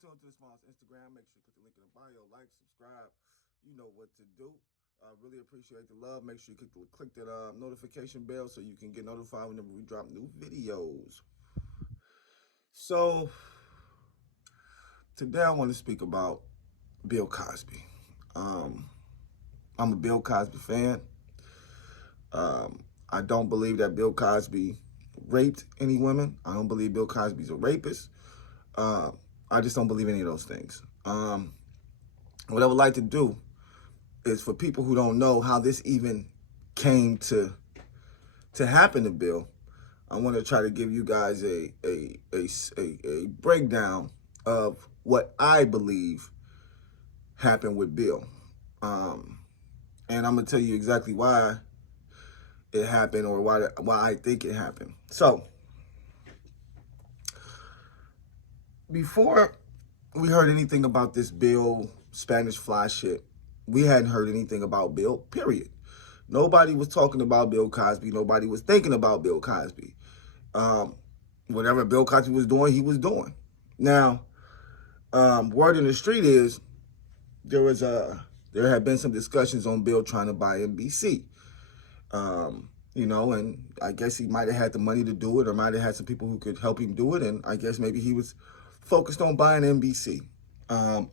tune to the Smartalecs Instagram. Make sure you click the link in the bio, like, subscribe. You know what to do. I really appreciate the love. Make sure you click that notification bell so you can get notified whenever we drop new videos. So today I want to speak about Bill Cosby. I'm a Bill Cosby fan. I don't believe that Bill Cosby raped any women. I don't believe Bill Cosby's a rapist. I just don't believe any of those things. What I would like to do is for people who don't know how this even came to happen to Bill, I want to try to give you guys a breakdown of what I believe happened with Bill. And I'm going to tell you exactly why it happened or why I think it happened. So, before we heard anything about this Bill Spanish Fly shit, we hadn't heard anything about Bill, period. Nobody was talking about Bill Cosby. Nobody was thinking about Bill Cosby. Whatever Bill Cosby was doing, he was doing. Now, word in the street is there had been some discussions on Bill trying to buy NBC. And I guess he might have had the money to do it, or might have had some people who could help him do it, and I guess maybe he was focused on buying NBC. Now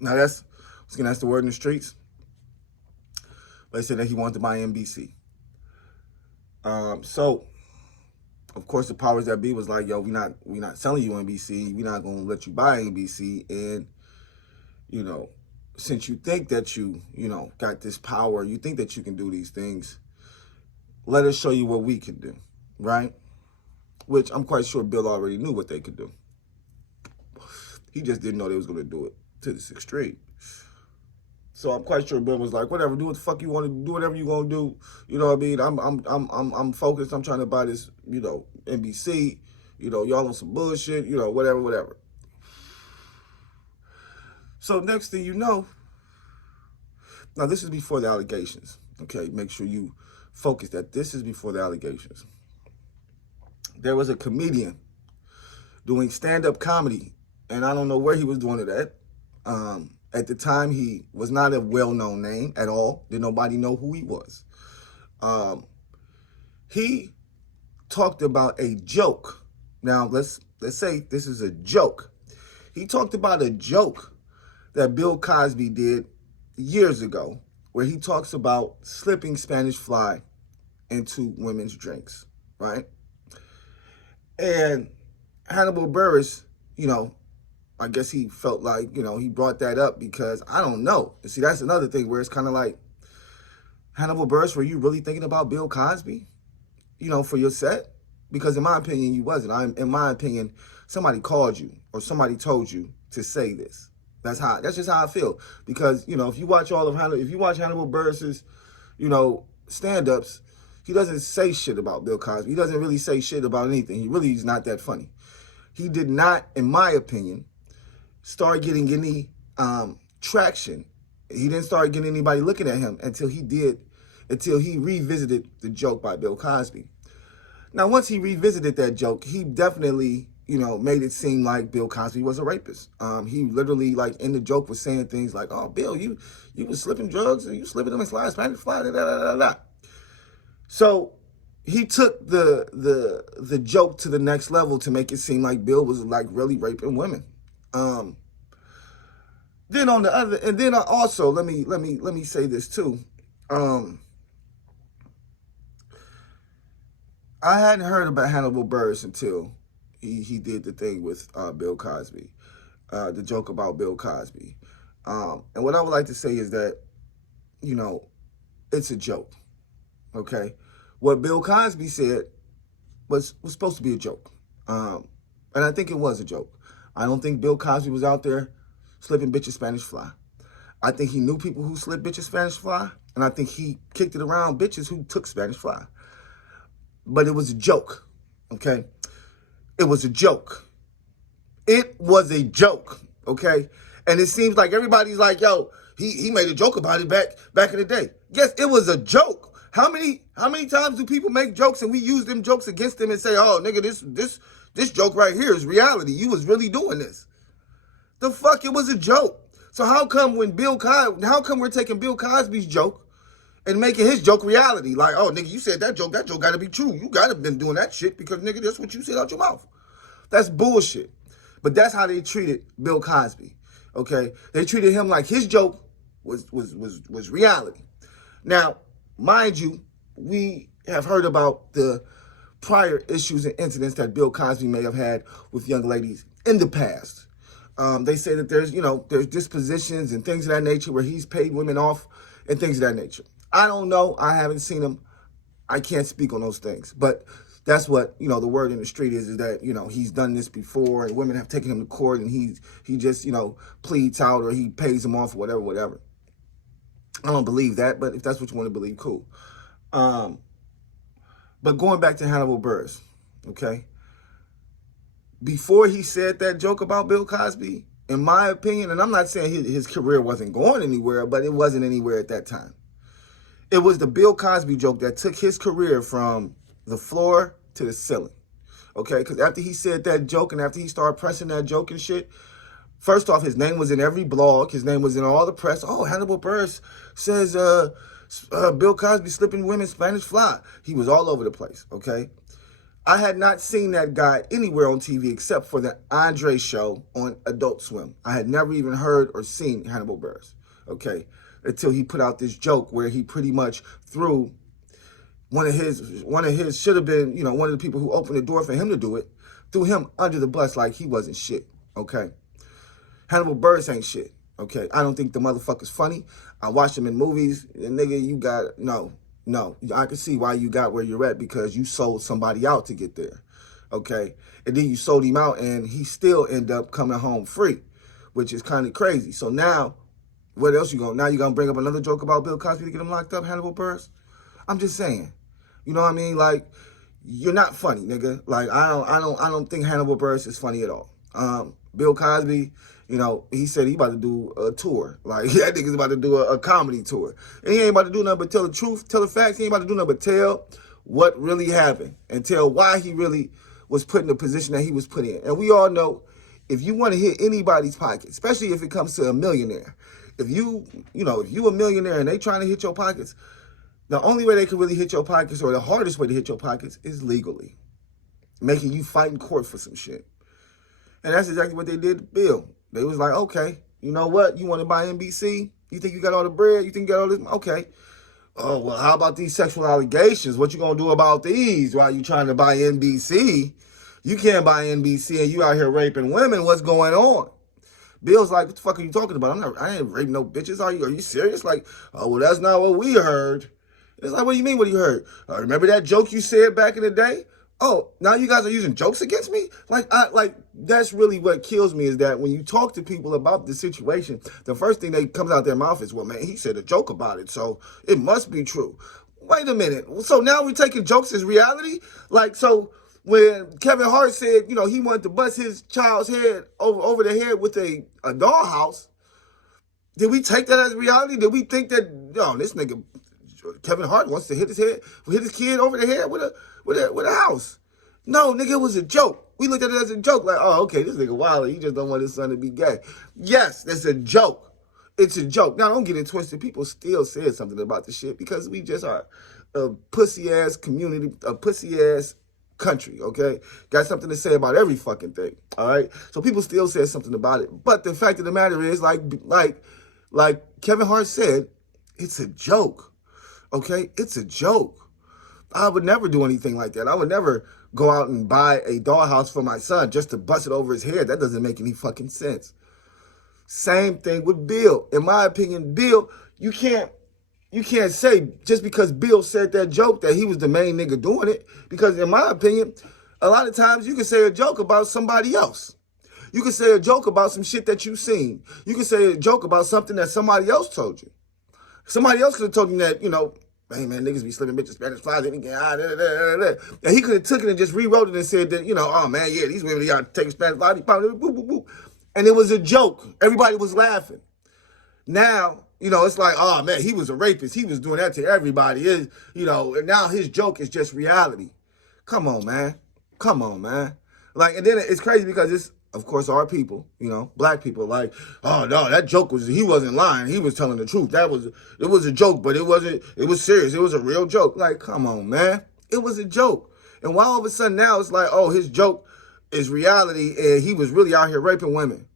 that's the word in the streets. They said that he wanted to buy NBC. So of course the powers that be was like, yo, we not selling you NBC. We're not gonna let you buy NBC. And since you think that you got this power, you think that you can do these things, let us show you what we can do, right? Which I'm quite sure Bill already knew what they could do. He just didn't know they was going to do it to this extreme. So I'm quite sure Bill was like, whatever, do what the fuck you want to do, whatever you going to do. You know what I mean? I'm focused. I'm trying to buy this, NBC. Y'all on some bullshit, whatever. So next thing you know, now this is before the allegations. Okay, make sure you focus that this is before the allegations. There was a comedian doing stand-up comedy, and I don't know where he was doing it at. At the time, he was not a well-known name at all. Did nobody know who he was? He talked about a joke. Now, let's say this is a joke. He talked about a joke that Bill Cosby did years ago, where he talks about slipping Spanish Fly into women's drinks, right? And Hannibal Buress, I guess he felt like, he brought that up because, I don't know. See, that's another thing where it's kind of like, Hannibal Buress, were you really thinking about Bill Cosby, for your set? Because in my opinion, you wasn't. In my opinion, somebody called you or somebody told you to say this. That's just how I feel. Because, if you watch Hannibal Buress's, stand-ups, he doesn't say shit about Bill Cosby. He doesn't really say shit about anything. He really is not that funny. He did not, in my opinion, start getting any traction. He didn't start getting anybody looking at him until he revisited the joke by Bill Cosby. Now, once he revisited that joke, he definitely, made it seem like Bill Cosby was a rapist. He literally, in the joke, was saying things like, "Oh, Bill, you was slipping drugs, and you slipping them in Spanish Fly, da da da da." So he took the joke to the next level to make it seem like Bill was really raping women. Then on the other, and then also let me say this too. I hadn't heard about Hannibal Buress until he did the thing with Bill Cosby, the joke about Bill Cosby. And what I would like to say is that, it's a joke. Okay, what Bill Cosby said was supposed to be a joke, and I think it was a joke. I don't think Bill Cosby was out there slipping bitches Spanish Fly. I think he knew people who slipped bitches Spanish Fly, and I think he kicked it around bitches who took Spanish Fly. But it was a joke, okay? It was a joke. It was a joke, okay? And it seems like everybody's like, yo, he made a joke about it back in the day. Yes, it was a joke. How many times do people make jokes and we use them jokes against them and say, oh, nigga, this This joke right here is reality. You was really doing this. The fuck, it was a joke. So how come we're taking Bill Cosby's joke and making his joke reality? Like, oh, nigga, you said that joke gotta be true. You gotta been doing that shit because, nigga, that's what you said out your mouth. That's bullshit. But that's how they treated Bill Cosby, okay? They treated him like his joke was reality. Now, mind you, we have heard about the prior issues and incidents that Bill Cosby may have had with young ladies in the past. They say that there's dispositions and things of that nature where he's paid women off and things of that nature. I don't know. I haven't seen him. I can't speak on those things. But that's what, the word in the street is that, he's done this before and women have taken him to court and he just, pleads out or he pays them off or whatever. I don't believe that, but if that's what you want to believe, cool. But going back to Hannibal Buress, okay? Before he said that joke about Bill Cosby, in my opinion, and I'm not saying his career wasn't going anywhere, but it wasn't anywhere at that time. It was the Bill Cosby joke that took his career from the floor to the ceiling, okay? Because after he said that joke and after he started pressing that joke and shit, first off, his name was in every blog. His name was in all the press. Oh, Hannibal Buress says Bill Cosby slipping women Spanish fly. He was all over the place, okay? I had not seen that guy anywhere on TV except for the Andre show on Adult Swim. I had never even heard or seen Hannibal Buress, okay, until he put out this joke where he pretty much threw one of his should have been, one of the people who opened the door for him to do it, threw him under the bus like he wasn't shit, okay? Hannibal Buress ain't shit, okay? I don't think the motherfucker's funny. I watched him in movies. And nigga, you got, no. I can see why you got where you're at because you sold somebody out to get there, okay? And then you sold him out and he still ended up coming home free, which is kind of crazy. So now, what else now you gonna bring up another joke about Bill Cosby to get him locked up, Hannibal Buress? I'm just saying, you know what I mean? Like, you're not funny, nigga. Like, I don't think Hannibal Buress is funny at all. Bill Cosby, he said he about to do a tour. Like, that nigga's about to do a comedy tour. And he ain't about to do nothing but tell the truth, tell the facts. He ain't about to do nothing but tell what really happened and tell why he really was put in the position that he was put in. And we all know if you want to hit anybody's pocket, especially if it comes to a millionaire, if you a millionaire and they trying to hit your pockets, the only way they can really hit your pockets or the hardest way to hit your pockets is legally, making you fight in court for some shit. And that's exactly what they did to Bill. They was like, okay, you know what? You want to buy NBC? You think you got all the bread? You think you got all this? Okay. Oh, well, how about these sexual allegations? What you going to do about these while you trying to buy NBC? You can't buy NBC and you out here raping women. What's going on? Bill's like, what the fuck are you talking about? I ain't raping no bitches. Are you serious? Like, oh, well, that's not what we heard. It's like, what do you mean, what you heard? Remember that joke you said back in the day? Oh, now you guys are using jokes against me? Like, that's really what kills me is that when you talk to people about the situation, the first thing that comes out their mouth is, well, man, he said a joke about it, so it must be true. Wait a minute. So now we're taking jokes as reality? Like, so when Kevin Hart said, he wanted to bust his child's head over the head with a dollhouse, did we take that as reality? Did we think that, this nigga Kevin Hart wants to hit his kid over the head with a house? No, nigga, it was a joke. We looked at it as a joke. Like, oh, okay, this nigga wild. He just don't want his son to be gay. Yes, it's a joke. It's a joke. Now, don't get it twisted. People still said something about the shit because we just are a pussy-ass community, a pussy-ass country, okay? Got something to say about every fucking thing, all right? So people still said something about it. But the fact of the matter is, like Kevin Hart said, it's a joke. Okay, it's a joke. I would never do anything like that. I would never go out and buy a dollhouse for my son just to bust it over his head. That doesn't make any fucking sense. Same thing with Bill. In my opinion, Bill, you can't say just because Bill said that joke that he was the main nigga doing it. Because in my opinion, a lot of times you can say a joke about somebody else. You can say a joke about some shit that you've seen. You can say a joke about something that somebody else told you. Somebody else could have told you that, hey, man, niggas be slipping bitches Spanish flies. And he could have took it and just rewrote it and said that, oh, man, yeah, these women, y'all taking Spanish flies. And it was a joke. Everybody was laughing. Now, it's like, oh, man, he was a rapist. He was doing that to everybody. And now his joke is just reality. Come on, man. Like, and then it's crazy because it's, of course, our people, black people, like, oh no, that joke he wasn't lying. He was telling the truth. It was a joke, but it was serious. It was a real joke. Like, come on, man. It was a joke. And why all of a sudden now it's like, oh, his joke is reality and he was really out here raping women.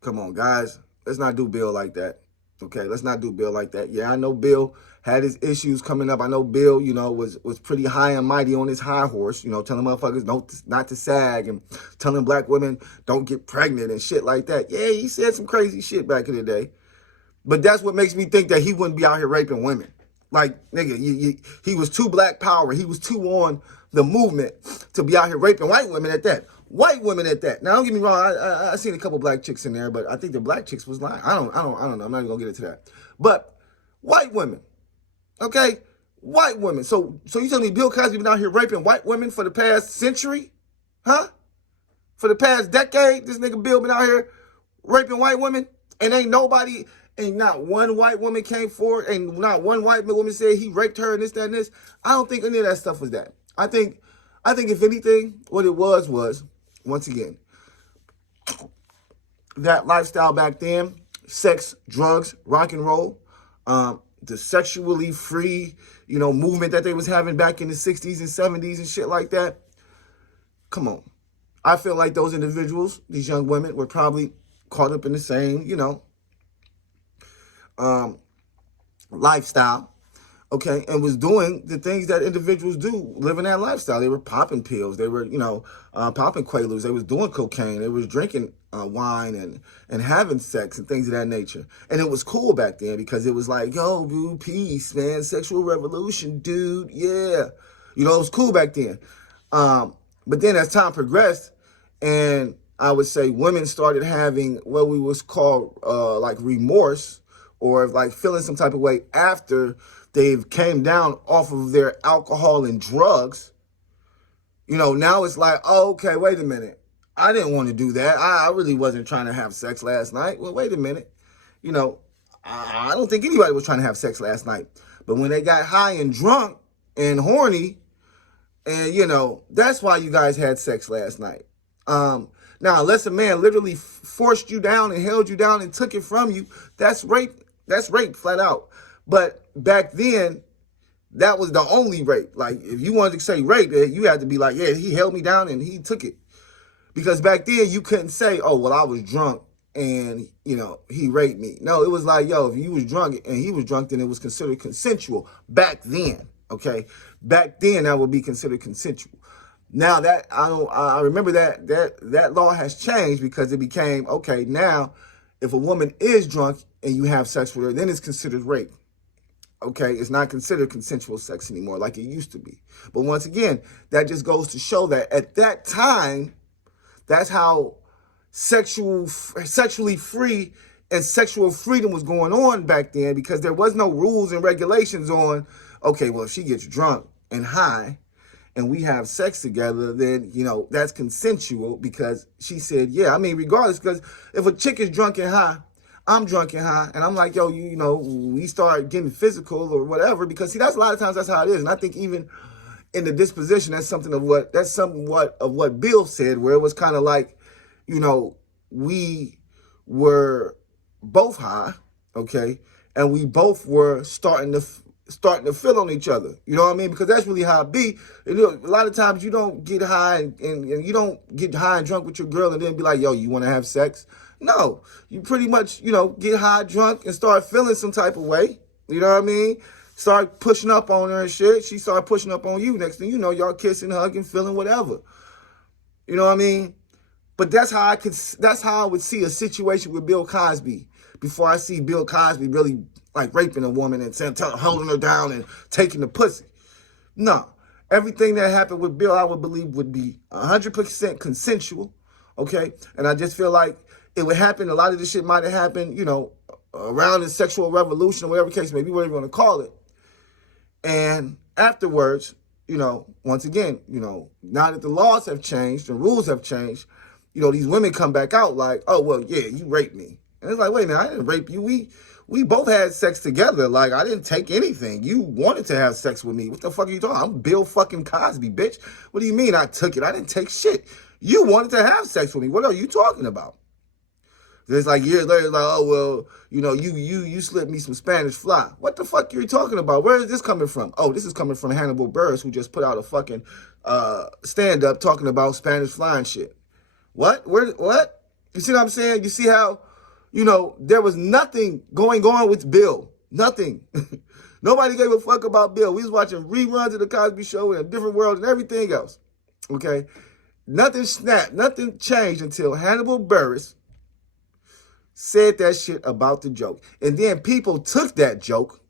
Come on, guys. Let's not do Bill like that. Okay, let's not do Bill like that. Yeah, I know Bill had his issues coming up. I know Bill, was pretty high and mighty on his high horse, telling motherfuckers not to sag and telling black women don't get pregnant and shit like that. Yeah, he said some crazy shit back in the day. But that's what makes me think that he wouldn't be out here raping women. Like, nigga, he was too black power. He was too on the movement to be out here raping white women at that. White women at that. Now, don't get me wrong. I seen a couple black chicks in there, but I think the black chicks was lying. I don't know. I'm not even gonna get into that. But white women, okay, white women. So you telling me Bill Cosby been out here raping white women for the past century, huh? For the past decade, this nigga Bill been out here raping white women, and ain't not one white woman came forward, and not one white woman said he raped her and this, that, and this. I don't think any of that stuff was that. I think if anything, what it was, once again, that lifestyle back then, sex, drugs, rock and roll, the sexually free, movement that they was having back in the 60s and 70s and shit like that. Come on. I feel like those individuals, these young women, were probably caught up in the same, lifestyle, okay, and was doing the things that individuals do, living that lifestyle. They were popping pills. They were, popping Quaaludes. They was doing cocaine. They was drinking wine and having sex and things of that nature. And it was cool back then because it was like, yo, dude, peace, man, sexual revolution, dude, yeah. It was cool back then. But then as time progressed, and I would say women started having what we was called like remorse, or like feeling some type of way after they've came down off of their alcohol and drugs. Now it's like, oh, okay, wait a minute. I didn't want to do that. I really wasn't trying to have sex last night. Well, wait a minute. I don't think anybody was trying to have sex last night. But when they got high and drunk and horny, and, that's why you guys had sex last night. Now, unless a man literally forced you down and held you down and took it from you, that's rape. That's rape, flat out. But back then, that was the only rape. Like, if you wanted to say rape, you had to be like, yeah, he held me down and he took it. Because back then, you couldn't say, oh, well, I was drunk and, he raped me. No, it was like, yo, if you was drunk and he was drunk, then it was considered consensual back then, okay? Back then, that would be considered consensual. Now, that I remember that law has changed because it became, okay, now, if a woman is drunk and you have sex with her, then it's considered rape. Okay, it's not considered consensual sex anymore like it used to be. But once again, that just goes to show that at that time, that's how sexually free and sexual freedom was going on back then, because there was no rules and regulations on, okay, well, if she gets drunk and high and we have sex together, then, that's consensual because she said, yeah. I mean, regardless, because if a chick is drunk and high, I'm drunk and high, and I'm like, yo, we start getting physical or whatever, because see, that's a lot of times that's how it is. And I think even in the disposition, that's somewhat of what Bill said, where it was kind of like, we were both high, okay, and we both were starting to feel on each other. You know what I mean? Because that's really how it be. A lot of times you don't get high and you don't get high and drunk with your girl and then be like, yo, you want to have sex? No, you pretty much, get high, drunk, and start feeling some type of way. You know what I mean? Start pushing up on her and shit. She started pushing up on you. Next thing you know, y'all kissing, hugging, feeling whatever. You know what I mean? But that's how I would see a situation with Bill Cosby before I see Bill Cosby really like raping a woman and holding her down and taking the pussy. No, everything that happened with Bill, I would believe would be 100% consensual. Okay, and I just feel like it would happen. A lot of this shit might have happened, around the sexual revolution or whatever case may be, whatever you want to call it. And afterwards, once again, now that the laws have changed, the rules have changed, these women come back out like, oh, well, yeah, you raped me. And it's like, wait a minute, I didn't rape you. We both had sex together. Like, I didn't take anything. You wanted to have sex with me. What the fuck are you talking about? I'm Bill fucking Cosby, bitch. What do you mean I took it? I didn't take shit. You wanted to have sex with me. What are you talking about? It's like years later, it's like, oh, well, you slipped me some Spanish fly. What the fuck are you talking about? Where is this coming from? Oh, this is coming from Hannibal Buress, who just put out a fucking stand-up talking about Spanish fly and shit. What? What? You see what I'm saying? You see how, there was nothing going on with Bill. Nothing. Nobody gave a fuck about Bill. We was watching reruns of The Cosby Show in a different world and everything else. Okay? Nothing snapped. Nothing changed until Hannibal Buress said that shit about the joke. And then people took that joke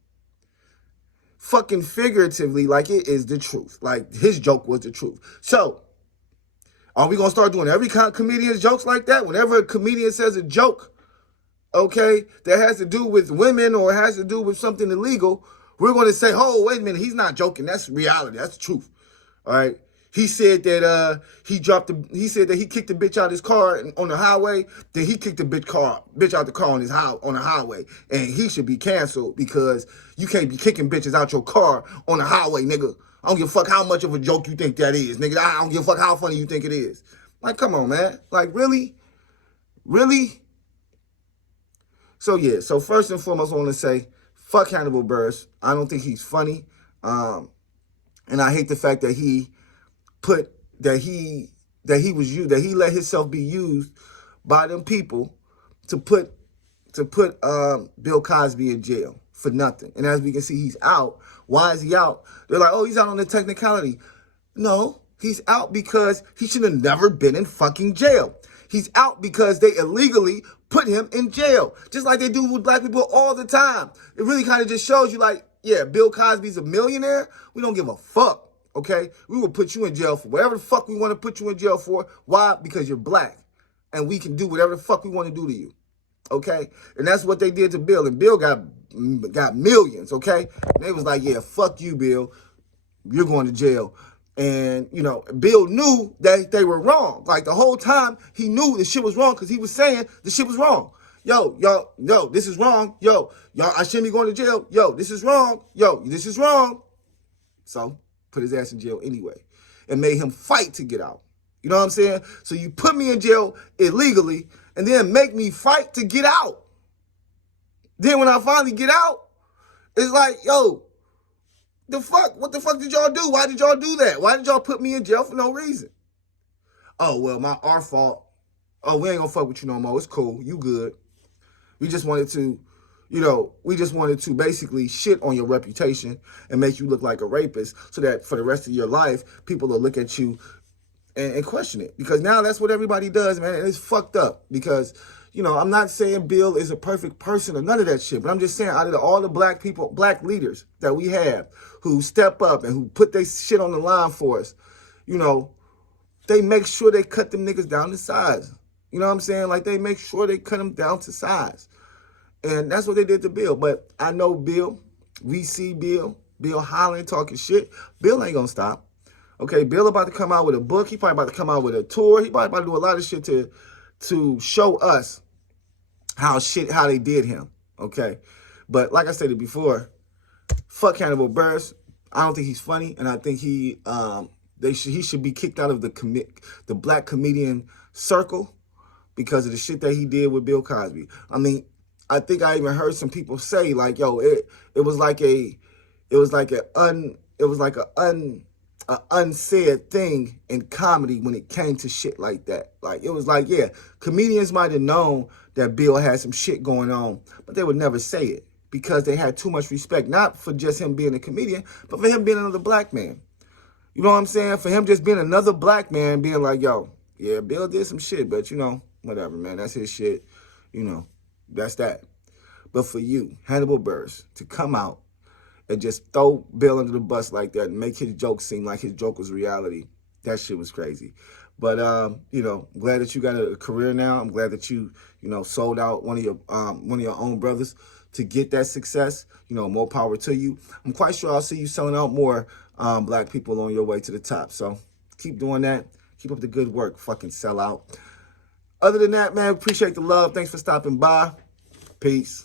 fucking figuratively like it is the truth. Like his joke was the truth. So, are we going to start doing every comedian's jokes like that? Whenever a comedian says a joke, okay, that has to do with women or has to do with something illegal, we're going to say, oh, wait a minute, he's not joking. That's reality. That's the truth. All right. He said that he said that he kicked the bitch out of his car on the highway. Then he kicked the bitch out the car on the highway, and he should be canceled because you can't be kicking bitches out your car on the highway, nigga. I don't give a fuck how much of a joke you think that is, nigga. I don't give a fuck how funny you think it is. Like, come on, man. Like, really, really. So yeah. So first and foremost, I want to say, fuck Hannibal Buress. I don't think he's funny, and I hate the fact that he let himself be used by them people to put Bill Cosby in jail for nothing. And as we can see, he's out. Why is he out? They're like, oh, he's out on the technicality. No, he's out because he should have never been in fucking jail. He's out because they illegally put him in jail, just like they do with black people all the time. It really kind of just shows you, like, yeah, Bill Cosby's a millionaire. We don't give a fuck. Okay, we will put you in jail for whatever the fuck we want to put you in jail for. Why? Because you're black, and we can do whatever the fuck we want to do to you. Okay, and that's what they did to Bill, and Bill got millions. Okay, and they was like, yeah, fuck you, Bill, you're going to jail. And Bill knew that they were wrong. Like the whole time, he knew the shit was wrong because he was saying the shit was wrong. Yo, this is wrong. Yo, y'all, I shouldn't be going to jail. Yo, this is wrong. Yo, this is wrong. So put his ass in jail anyway and made him fight to get out. You know what I'm saying? So you put me in jail illegally and then make me fight to get out. Then when I finally get out, it's like, yo, the fuck? What the fuck did y'all do? Why did y'all do that? Why did y'all put me in jail for no reason? Oh, well, our fault. Oh, we ain't gonna fuck with you no more. It's cool. You good. We just wanted to basically shit on your reputation and make you look like a rapist so that for the rest of your life, people will look at you and question it. Because now that's what everybody does, man. And it's fucked up because, I'm not saying Bill is a perfect person or none of that shit, but I'm just saying out of all the black people, black leaders that we have who step up and who put their shit on the line for us, they make sure they cut them niggas down to size. You know what I'm saying? Like they make sure they cut them down to size. And that's what they did to Bill. But I know Bill. We see Bill hollering, talking shit. Bill ain't gonna stop. Okay, Bill about to come out with a book. He probably about to come out with a tour. He probably about to do a lot of shit to show us how they did him. Okay, but like I said before, fuck Hannibal Buress. I don't think he's funny, and I think he should be kicked out of the black comedian circle because of the shit that he did with Bill Cosby. I mean, I think I even heard some people say like, yo, it was like an unsaid thing in comedy when it came to shit like that. Like it was like, yeah, comedians might have known that Bill had some shit going on, but they would never say it because they had too much respect, not for just him being a comedian, but for him being another black man. You know what I'm saying? For him just being another black man being like, yo, yeah, Bill did some shit, but whatever, man, that's his shit. That's that. But for you, Hannibal Buress, to come out and just throw Bill under the bus like that and make his joke seem like his joke was reality, that shit was crazy. But, glad that you got a career now. I'm glad that you, sold out one of your own brothers to get that success. More power to you. I'm quite sure I'll see you selling out more black people on your way to the top. So keep doing that. Keep up the good work. Fucking sell out. Other than that, man, appreciate the love. Thanks for stopping by. Peace.